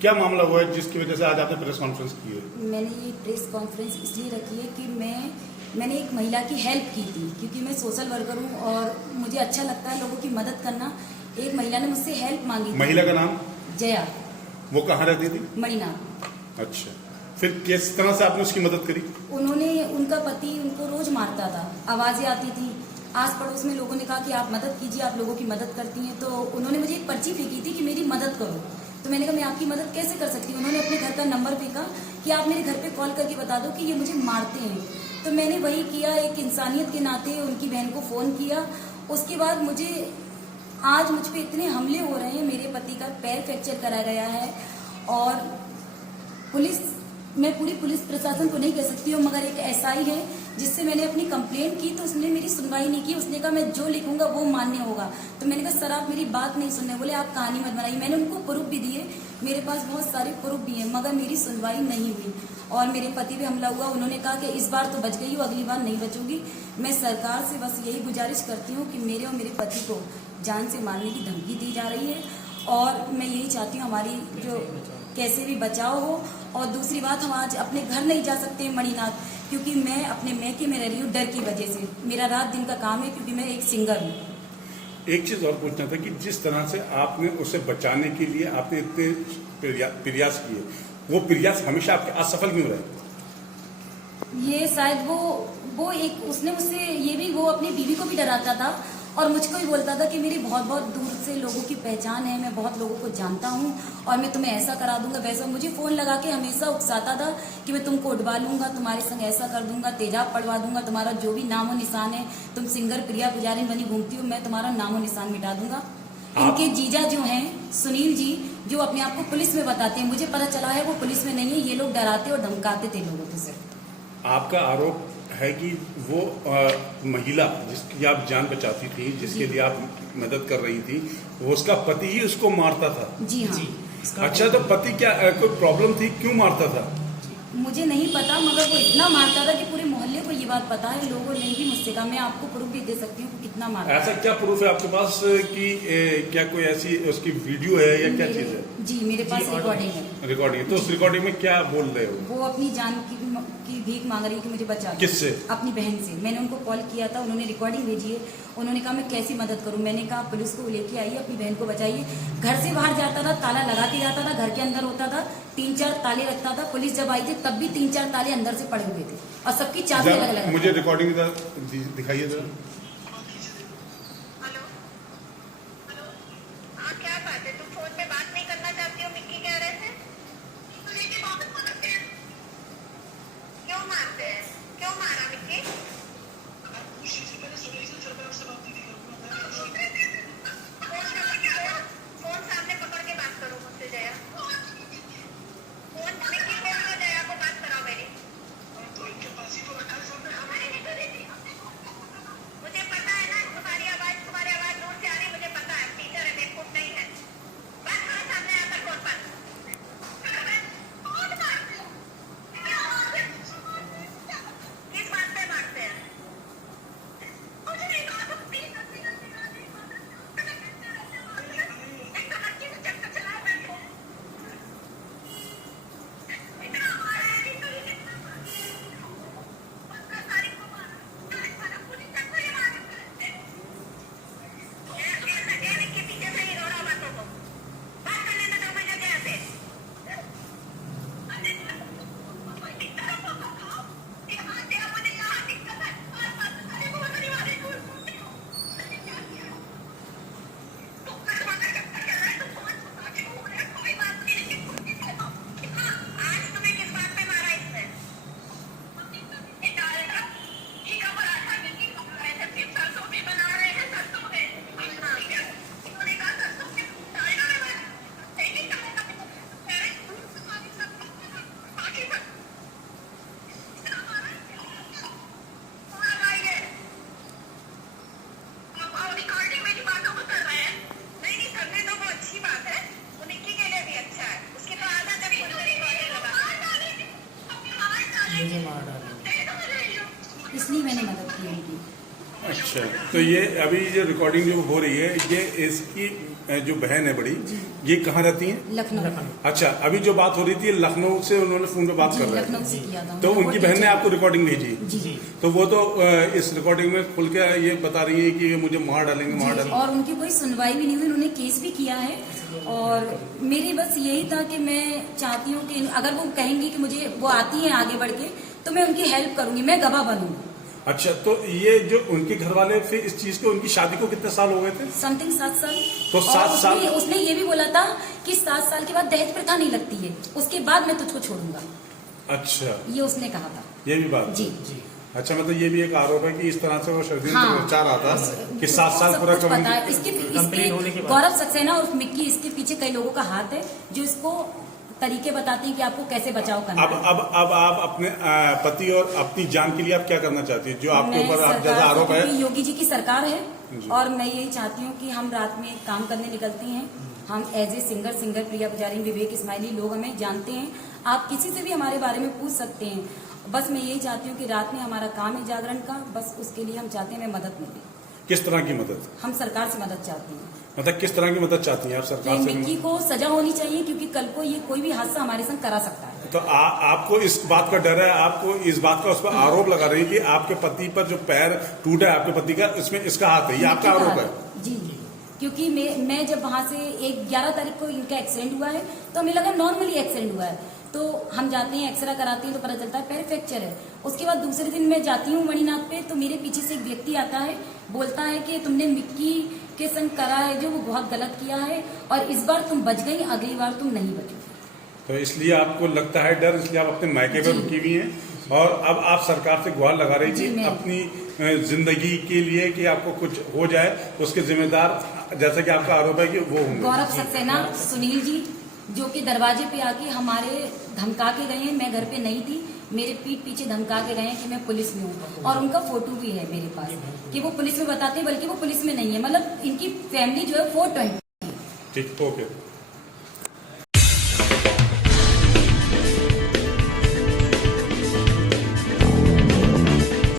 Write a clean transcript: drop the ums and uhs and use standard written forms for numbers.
क्या मामला हुआ है जिसकी वजह से आज आपने प्रेस कॉन्फ्रेंस की है? मैंने ये प्रेस कॉन्फ्रेंस इसलिए रखी है कि मैंने एक महिला की हेल्प की थी, क्योंकि मैं सोशल वर्कर हूँ और मुझे अच्छा लगता है लोगों की मदद करना। एक महिला ने मुझसे हेल्प मांगी थी। महिला का नाम? जया। वो कहाँ रहती थी? मणिनाग। अच्छा, फिर किस तरह से आपने उसकी मदद करी? उनका पति उनको रोज मारता था, आवाजें आती थी। आस पड़ोस में लोगों ने कहा कि आप मदद कीजिए, आप लोगों की मदद करती हैं। तो उन्होंने मुझे एक पर्ची फेंकी थी कि मेरी मदद करो। तो मैंने कहा मैं आपकी मदद कैसे कर सकती हूँ। उन्होंने अपने घर का नंबर फेंका कि आप मेरे घर पे कॉल करके बता दो कि ये मुझे मारते हैं। तो मैंने वही किया, एक इंसानियत के नाते उनकी बहन को फोन किया। उसके बाद आज मुझ पे इतने हमले हो रहे हैं, मेरे पति का पैर फ्रैक्चर करा गया है। और मैं पूरी पुलिस प्रशासन को नहीं कह सकती हूँ, मगर एक एसआई है जिससे मैंने अपनी कंप्लेंट की तो उसने मेरी सुनवाई नहीं की। उसने कहा मैं जो लिखूंगा वो मान्य होगा। तो मैंने कहा सर आप मेरी बात नहीं सुनने। बोले आप कहानी मत बनाइए। मैंने उनको प्रूफ भी दिए, मेरे पास बहुत सारे प्रूफ भी हैं, मगर मेरी सुनवाई नहीं हुई और मेरे पति पे हमला हुआ। उन्होंने कहा कि इस बार तो बच गई हो, अगली बार नहीं बचूंगी। मैं सरकार से बस यही गुजारिश करती हूँ कि मेरे और मेरे पति को जान से मारने की धमकी दी जा रही है और मैं यही चाहती हूँ हमारी जो कैसे भी बचाव हो। और दूसरी बात, हम आज अपने घर नहीं जा सकते मणिनाग, क्योंकि मैं अपने मैके में रह रही हूँ डर की वजह से। मेरा रात दिन का काम है, क्योंकि मैं एक सिंगर हूँ। एक चीज और पूछना था कि जिस तरह से आपने उसे बचाने के लिए आपने इतने प्रयास किए, वो प्रयास हमेशा आपके असफल क्यों रहे? ये शायद वो एक उसने मुझसे ये भी, वो अपनी बीवी को भी डराता था और मुझको भी बोलता था कि मेरी बहुत बहुत दूर से लोगों की पहचान है, मैं बहुत लोगों को जानता हूँ और मैं तुम्हें ऐसा करा दूंगा वैसा। मुझे फोन लगा के हमेशा उकसाता था कि मैं तुमको उठवा लूंगा, तुम्हारे संग ऐसा कर दूंगा, तेजाब पढ़वा दूंगा, तुम्हारा जो भी नामो निशान है, तुम सिंगर प्रिया पुजारी बनी घूमती हो, मैं तुम्हारा नामो निशान मिटा दूंगा। इनके जीजा जो हैं सुनील जी, जो अपने आप को पुलिस में बताते हैं, मुझे पता चला है वो पुलिस में नहीं है। ये लोग डराते और धमकाते थे लोगों को। सिर्फ आपका आरोप है कि वो महिला जिसकी आप जान बचाती थी, जिसके लिए आप मदद कर रही थी, वो उसका पति ही उसको मारता था? जी हाँ। अच्छा, तो पति क्या कोई प्रॉब्लम थी, क्यों मारता था? मुझे नहीं पता, मगर वो इतना मारता था कि पूरे मोहल्ले को ये बात पता है। लोगों ने भी मुझसे कहा, मैं आपको प्रूफ भी दे सकती हूँ कितना मारता। ऐसा क्या प्रूफ है आपके पास कि क्या कोई ऐसी उसकी वीडियो है या क्या चीज है? जी मेरे पास रिकॉर्डिंग है। रिकॉर्डिंग है, तो उस रिकॉर्डिंग में क्या बोल रहे हो? वो अपनी जान की भीख मांग रही है कि मुझे बचा दो। किससे? अपनी बहन से। मैंने उनको कॉल किया था, उन्होंने रिकॉर्डिंग भेजी है। उन्होंने कहा मैं कैसी मदद करूं। मैंने कहा पुलिस को लेके आइए, अपनी बहन को बचाइए। घर से बाहर जाता था, ताला लगा के जाता था, घर के अंदर होता था, 3-4 ताले रखता था। पुलिस जब आई थी तब भी 3-4 ताले अंदर से पड़े हुए थे और सबकी चाबी अलग अलग। मुझे रिकॉर्डिंग दिखाइए जरा। क्या बात है, तुम फोन पे बात नहीं करना चाहती हो? मिक्की कह रहे थे क्यों मारते हैं, क्यों मारा मिक्की? फोन सामने पकड़ के बात करो मुझसे जया। फोन मिक्की को भी जया को बात कराओ मेरी। तो इनके पास ही तो रखा है फोन में। मुझे अच्छा, तो ये अभी जो रिकॉर्डिंग जो हो रही है, ये इसकी जो बहन है बड़ी, ये कहाँ रहती है? लखनऊ। अच्छा, अभी जो बात हो रही थी लखनऊ से, उन्होंने फोन पे बात जी, कर रहे लखनऊ से थे, किया था। तो वो उनकी बहन ने टीचर- आपको रिकॉर्डिंग भेजी, जी तो वो तो इस रिकॉर्डिंग में खुल के ये बता रही है कि ये मुझे मार डालेंगे, मार जी, डालेंगे। और उनकी कोई सुनवाई भी नहीं हुई, उन्होंने केस भी किया है। और मेरी बस यही था कि मैं चाहती हूँ कि अगर वो कहेंगी कि मुझे वो आती है आगे बढ़ के, तो मैं उनकी हेल्प करूंगी, मैं गवाह बनूंगी। अच्छा, तो ये जो उनके घर वाले फिर इस चीज के, उनकी शादी को कितने साल हो गए थे? समथिंग 7 साल। तो और 7 साल उसने ये भी बोला था कि 7 साल के बाद दहेज प्रथा नहीं लगती है, उसके बाद मैं तुझको छोड़ूंगा, अच्छा, ये उसने कहा था। ये भी बात जी अच्छा, मतलब ये भी एक आरोप है कि इस तरह से वो षड्यंत्र हाँ। रचा रहा था कि 7 साल सब पूरा कुछ पता है। कंप्लेंट होने के इसके बाद। गौरव सक्सेना और मिक्की, इसके पीछे कई लोगों का हाथ है जो इसको तरीके बताते हैं कि आपको कैसे बचाव करना अब है। अब आप अपने पति और अपनी जान के लिए आप क्या करना चाहती है, जो आपके मैं ऊपर सरकार ज्यादा से, आरोप है? क्योंकि योगी जी की सरकार है जी। और मैं यही चाहती हूँ कि हम रात में काम करने निकलते हैं, हम एज ए सिंगर प्रिया पुजारी, विवेक इस्माइली, लोग हमें जानते हैं। आप किसी से भी हमारे बारे में पूछ सकते हैं। बस मैं यही चाहती हूँ कि रात में हमारा काम है जागरण का, बस उसके लिए हम चाहते हैं हमें मदद मिले। किस तरह की मदद? हम सरकार से मदद चाहते हैं। मतलब किस तरह की मदद चाहती हैं आप तो सरकार से? मिक्की को सजा होनी चाहिए, क्योंकि कल को ये कोई भी हादसा हमारे संग करा सकता है। तो आपको इस बात का डर है, आपको इस बात का उस पर आरोप लगा रही है कि आपके पति पर जो पैर टूटा है आपके पति का, इसमें इसका हाथ है, ये आपका आरोप है? जी, क्योंकि मैं जब वहां से 11 तारीख को इनका एक्सीडेंट हुआ है, तो हमें लगा नॉर्मली एक्सीडेंट हुआ है, तो हम जाते हैं एक्सरे कराते हैं तो पता चलता है पैर फ्रैक्चर है। उसके बाद दूसरे दिन मैं जाती हूँ मणिनाथ पे, तो मेरे पीछे से एक व्यक्ति आता है, बोलता है कि तुमने मिक्की के संग करा है जो, वो बहुत गलत किया है, और इस बार तुम बच गई, अगली बार तुम नहीं बचोगे। तो इसलिए आपको लगता है डर, इसलिए आप अपने मायके पर जी। रुकी हुई हैं, और अब आप सरकार से गुहार लगा रही जी, थी मैं- अपनी जिंदगी के लिए कि आपको कुछ हो जाए, उसके जिम्मेदार, जैसा कि आपका आरोप है कि वो होंगे। गौरव सक्सेना, सुनील जी, जो कि दरवाजे पे आके हमारे धमका के गए हैं। मैं घर पे नहीं थी, मेरे पीठ पीछे धमका के गए हैं कि मैं पुलिस में हूँ, और उनका फोटो भी है मेरे पास कि वो पुलिस में बताते हैं, बल्कि वो पुलिस में नहीं है। मतलब इनकी फैमिली जो है 420। ठीक, ओके।